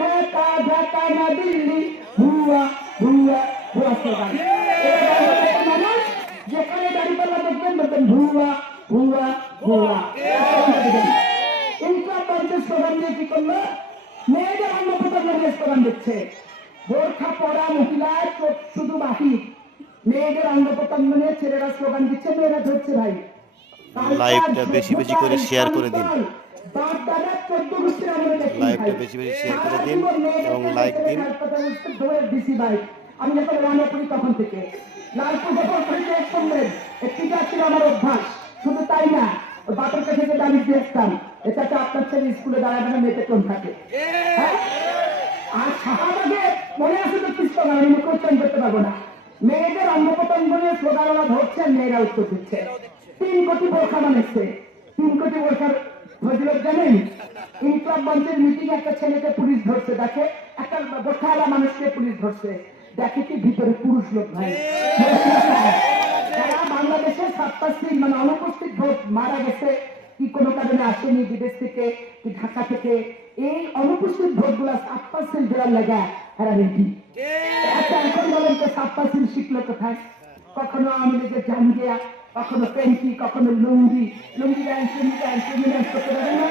ঢাকা ঢাকা না দিল্লি ভুয়া ভুয়া ভুয়া স্লোগান। মানুষ যেখানে দাঁড়িপাল্লা দেখবেন দেখবেন ভুয়া ভুয়া ভুয়া। ইনকলাব মঞ্চের স্লোগান দিয়ে কি করলো? মেয়েদের অন্য প্রথম স্লোগান দিচ্ছে। বোরখা পরা মহিলা চোখ শুধু বাহির, মেয়েদের অঙ্গ প্রত্যঙ্গ নিয়ে ছেলেরা স্লোগান দিচ্ছে, মেয়েরা ধরছে ভাই। লাইভটা বেশি বেশি করে শেয়ার করে দিন, লাইভটা বেশি বেশি শেয়ার করে দিন এবং লাইক দিন। আমি যখন রান্না করি তখন থেকে লালপুর যখন করলেন টিকা ছিল আমার অভ্যাস। শুধু তাই না, ওই বাপের কাছে যে দাঁড়িয়ে দেখতাম, এটা তো আপনার ছেলে স্কুলে দাঁড়ায় দাঁড়া মেয়েতে কোন থাকে। হ্যাঁ, আর শাহবাগে মনে আছে তো কৃষ্ণ আমি মুখ উচ্চারণ করতে পারবো না। মেয়েদের অঙ্গ প্রত্যঙ্গ নিয়ে স্লোগান ওরা ধরছে, মেয়েরা উত্তর দিচ্ছে। 3 কোটি বোরখা বানাচ্ছে। 3 কোটি বোরখার ফজিলত জানেন? ইনকলাব মঞ্চের মিটিং একটা ছেলেকে পুলিশ ধরছে, দেখে একটা বোরখাওয়ালা মানুষকে পুলিশ ধরছে, দেখে কি ভিতরে পুরুষ লোক ভাই। যারা বাংলাদেশের 7% মানে অনুপস্থিত ভোট মারা গেছে, কি কোনো কারণে আসেনি বিদেশ থেকে কি ঢাকা থেকে, এই অনুপস্থিত ভোট গুলা 7% দেওয়ার লাগা এরা রেডি। আচ্ছা এখন বলেন তো 7% শিখলো কোথায়? কখনো আওয়ামী লীগের জাঙ্গিয়া, কখনো পেন্টি, কখনো লুঙ্গি, লুঙ্গি ড্যান্স, লুঙ্গি ড্যান্স করতে পারেন না।